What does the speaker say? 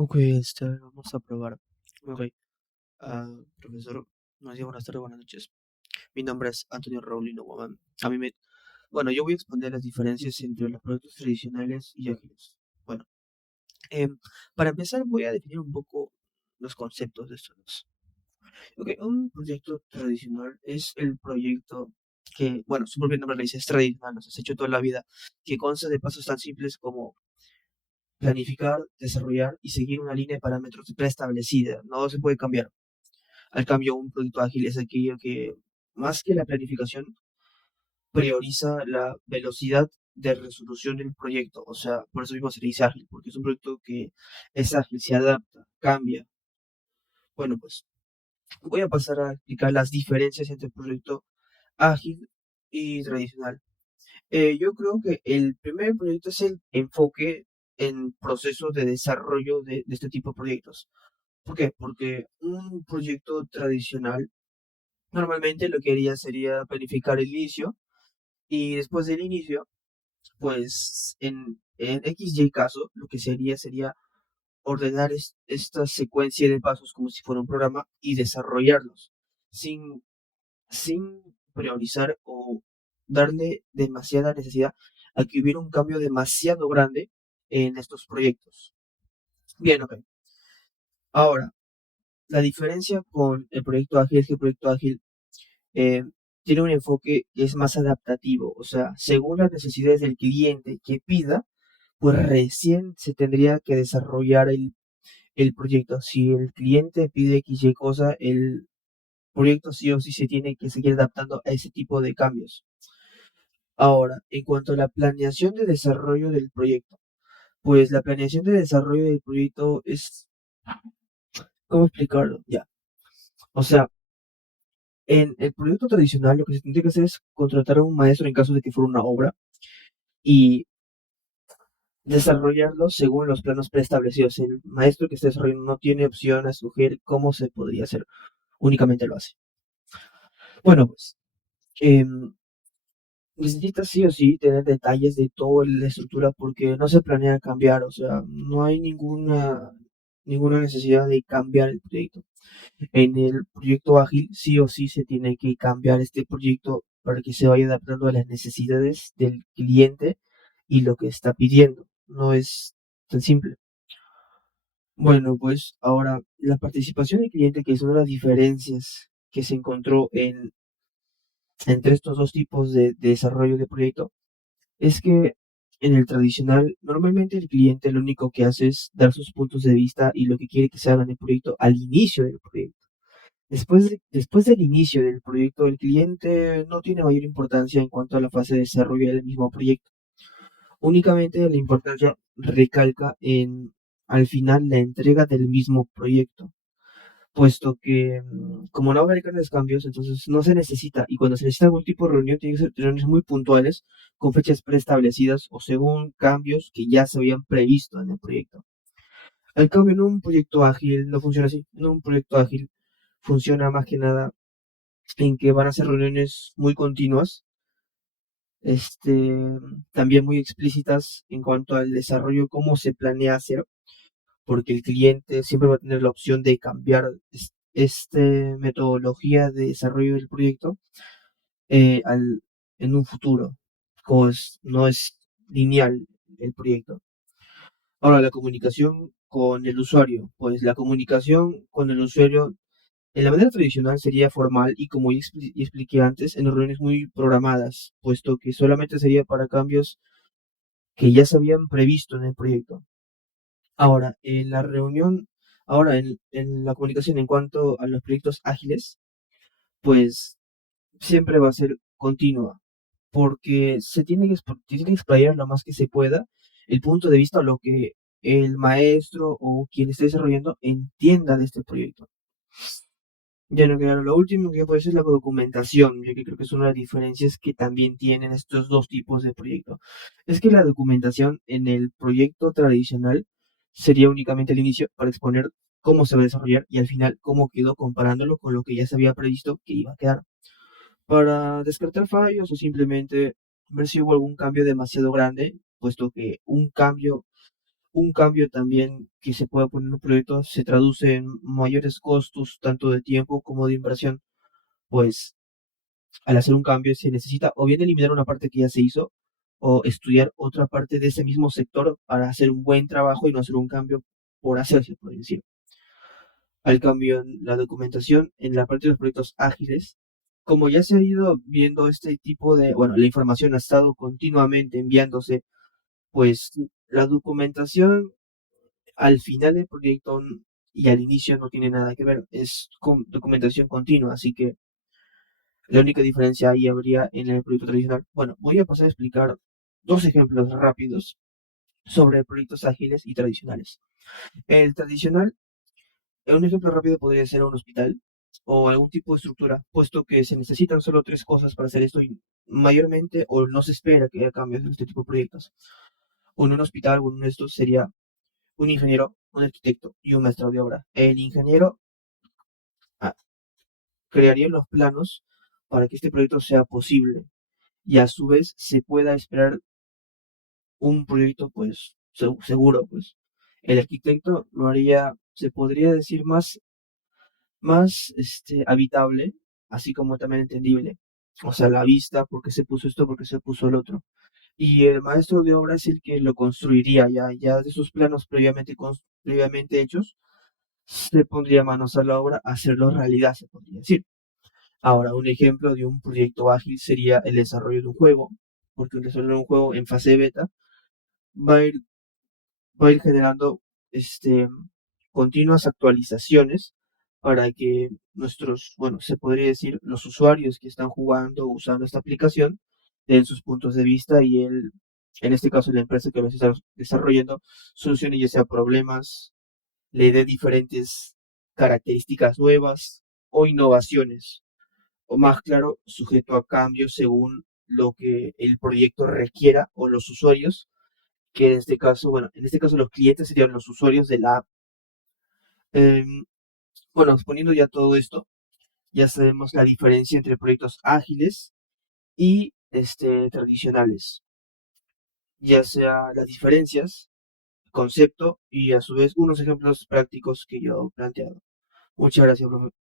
Ok, vamos a probar. Ok, profesor, buenos días, buenas tardes, buenas noches. Mi nombre es Antonio Raulino Guamán. Bueno, yo voy a exponer las diferencias entre los proyectos tradicionales y ágiles. Bueno, para empezar voy a definir un poco los conceptos de estos dos. Ok, un proyecto tradicional es el proyecto que, bueno, su propio nombre le dice, es tradicional, o sea, se ha hecho toda la vida, que consta de pasos tan simples como planificar, desarrollar y seguir una línea de parámetros preestablecida. No se puede cambiar. Al cambio, un proyecto ágil es aquello que, más que la planificación, prioriza la velocidad de resolución del proyecto. O sea, por eso mismo se le dice ágil, porque es un proyecto que es ágil, se adapta, cambia. Bueno, pues voy a pasar a explicar las diferencias entre el proyecto ágil y tradicional. Yo creo que el primer proyecto es el enfoque en procesos de desarrollo de este tipo de proyectos. ¿Por qué? Porque un proyecto tradicional normalmente lo que haría sería planificar el inicio y después del inicio, pues en X y caso, lo que sería ordenar esta secuencia de pasos como si fuera un programa y desarrollarlos sin, sin priorizar o darle demasiada necesidad a que hubiera un cambio demasiado grande en estos proyectos. Bien, ok. Ahora, la diferencia con el proyecto ágil es que el proyecto ágil eh, tiene un enfoque que es más adaptativo, o sea, según las necesidades del cliente que pida, pues recién se tendría que desarrollar el proyecto. Si el cliente pide X y cosa, el proyecto sí o sí se tiene que seguir adaptando a ese tipo de cambios. Ahora, en cuanto a la planeación de desarrollo del proyecto, pues la planeación de desarrollo del proyecto es, ¿cómo explicarlo? Ya. O sea, en el proyecto tradicional lo que se tendría que hacer es contratar a un maestro en caso de que fuera una obra y desarrollarlo según los planos preestablecidos. El maestro que está desarrollando no tiene opción a escoger cómo se podría hacer, únicamente lo hace. Bueno, pues necesita sí o sí tener detalles de toda la estructura porque no se planea cambiar, o sea, no hay ninguna necesidad de cambiar el proyecto. En el proyecto ágil sí o sí se tiene que cambiar este proyecto para que se vaya adaptando a las necesidades del cliente y lo que está pidiendo. No es tan simple. Bueno, pues ahora la participación del cliente, que es una de las diferencias que se encontró entre estos dos tipos de desarrollo de proyecto, es que en el tradicional, normalmente el cliente lo único que hace es dar sus puntos de vista y lo que quiere que se haga en el proyecto al inicio del proyecto. Después del inicio del proyecto, el cliente no tiene mayor importancia en cuanto a la fase de desarrollo del mismo proyecto. Únicamente la importancia recalca en, al final, la entrega del mismo proyecto, puesto que como no va a haber grandes cambios, entonces no se necesita, y cuando se necesita algún tipo de reunión, tiene que ser reuniones muy puntuales, con fechas preestablecidas o según cambios que ya se habían previsto en el proyecto. Al cambio, en un proyecto ágil no funciona así. En un proyecto ágil funciona más que nada en que van a ser reuniones muy continuas, este, también muy explícitas en cuanto al desarrollo, cómo se planea hacer, porque el cliente siempre va a tener la opción de cambiar esta metodología de desarrollo del proyecto eh, al, en un futuro, pues no es lineal el proyecto. Ahora, la comunicación con el usuario, pues la comunicación con el usuario en la manera tradicional sería formal y como ya expliqué antes, en reuniones muy programadas, puesto que solamente sería para cambios que ya se habían previsto en el proyecto. Ahora, en la reunión, ahora en la comunicación en cuanto a los proyectos ágiles, pues siempre va a ser continua, porque tiene que explayar lo más que se pueda el punto de vista o lo que el maestro o quien esté desarrollando entienda de este proyecto. Ya no, claro, lo último que puede ser la documentación, ya que creo que es una de las diferencias que también tienen estos dos tipos de proyecto. Es que la documentación en el proyecto tradicional sería únicamente el inicio para exponer cómo se va a desarrollar y al final cómo quedó comparándolo con lo que ya se había previsto que iba a quedar. Para descartar fallos o simplemente ver si hubo algún cambio demasiado grande, puesto que Un cambio también que se puede poner en un proyecto se traduce en mayores costos, tanto de tiempo como de inversión, pues al hacer un cambio se necesita o bien eliminar una parte que ya se hizo o estudiar otra parte de ese mismo sector para hacer un buen trabajo y no hacer un cambio por hacerse, por decir. Al cambio en la documentación, en la parte de los proyectos ágiles, como ya se ha ido viendo este tipo de, bueno, la información ha estado continuamente enviándose, pues la documentación al final del proyecto y al inicio no tiene nada que ver, es documentación continua, así que la única diferencia ahí habría en el proyecto tradicional. Bueno, voy a pasar a explicar dos ejemplos rápidos sobre proyectos ágiles y tradicionales. El tradicional, un ejemplo rápido podría ser un hospital o algún tipo de estructura, puesto que se necesitan solo tres cosas para hacer esto y mayormente o no se espera que haya cambios en este tipo de proyectos. Un hospital, uno de estos sería un ingeniero, un arquitecto y un maestro de obra. El ingeniero ah, crearía los planos para que este proyecto sea posible y a su vez se pueda esperar un proyecto pues seguro pues. El arquitecto lo haría, se podría decir más habitable, así como también entendible. O sea, la vista, porque se puso esto, porque se puso el otro. Y el maestro de obra es el que lo construiría ya de sus planos previamente hechos, se pondría manos a la obra a hacerlo realidad, se podría decir. Ahora, un ejemplo de un proyecto ágil sería el desarrollo de un juego, porque un desarrollo de un juego en fase beta va a ir, va a ir generando este, continuas actualizaciones para que nuestros, bueno, se podría decir, los usuarios que están jugando o usando esta aplicación den sus puntos de vista y en este caso la empresa que lo está desarrollando, solucione ya sea problemas, le dé diferentes características nuevas o innovaciones, o más claro, sujeto a cambios según lo que el proyecto requiera o los usuarios, que en este caso, bueno, en este caso los clientes serían los usuarios de la app. Em, bueno, exponiendo ya todo esto, ya sabemos la diferencia entre proyectos ágiles y tradicionales, ya sea las diferencias, concepto y a su vez unos ejemplos prácticos que yo he planteado. Muchas gracias, profe.